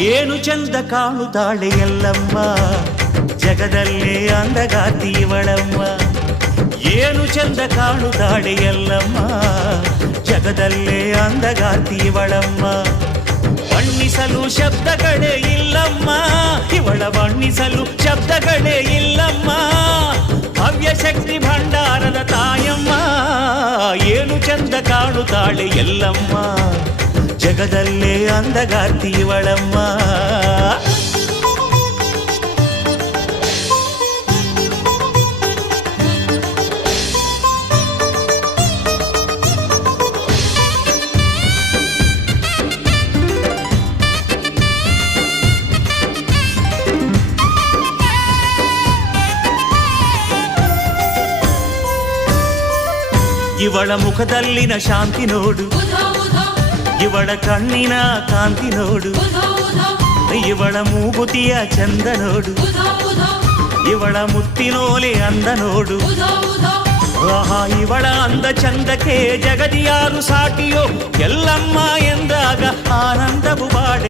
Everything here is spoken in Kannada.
ಏನು ಚಂದ ಕಾಣುತ್ತಾಳೆ ಎಲ್ಲಮ್ಮ, ಜಗದಲ್ಲೇ ಅಂದಗಾತಿ ಇವಳಮ್ಮ. ಏನು ಚಂದ ಕಾಣುತ್ತಾಳೆ ಎಲ್ಲಮ್ಮ, ಜಗದಲ್ಲೇ ಅಂದಗಾತಿ ಇವಳಮ್ಮ. ಬಣ್ಣಿಸಲು ಶಬ್ದಗಳೇ ಇಲ್ಲಮ್ಮ, ಇವಳ ಬಣ್ಣಿಸಲು ಶಬ್ದಗಳೇ ಇಲ್ಲಮ್ಮ. ಭವ್ಯ ಶಕ್ತಿ ಭಂಡಾರದ ತಾಯಮ್ಮ, ಏನು ಚಂದ ಕಾಣುತ್ತಾಳೆ ಎಲ್ಲಮ್ಮ, ಜಗದಲ್ಲೇ ಅಂದಗಾತಿ ಇವಳಮ್ಮ. ಇವಳ ಮುಖದಲ್ಲಿನ ಶಾಂತಿ ನೋಡು, ಇವಳ ಕಣ್ಣಿನ ಕಾಂತಿ ನೋಡು, ಇವಳ ಮೂಗುತಿಯ ಚಂದ ನೋಡು, ಇವಳ ಮುತ್ತಿನೋಲೆ ಅಂದ ನೋಡು. ಆಹಾ, ಇವಳ ಅಂದ ಚಂದಕ್ಕೆ ಜಗದಿಯಾರು ಸಾಟಿಯೋ, ಎಲ್ಲಮ್ಮ ಎಂದಾಗ ಆನಂದವು ಬಾಡೆ.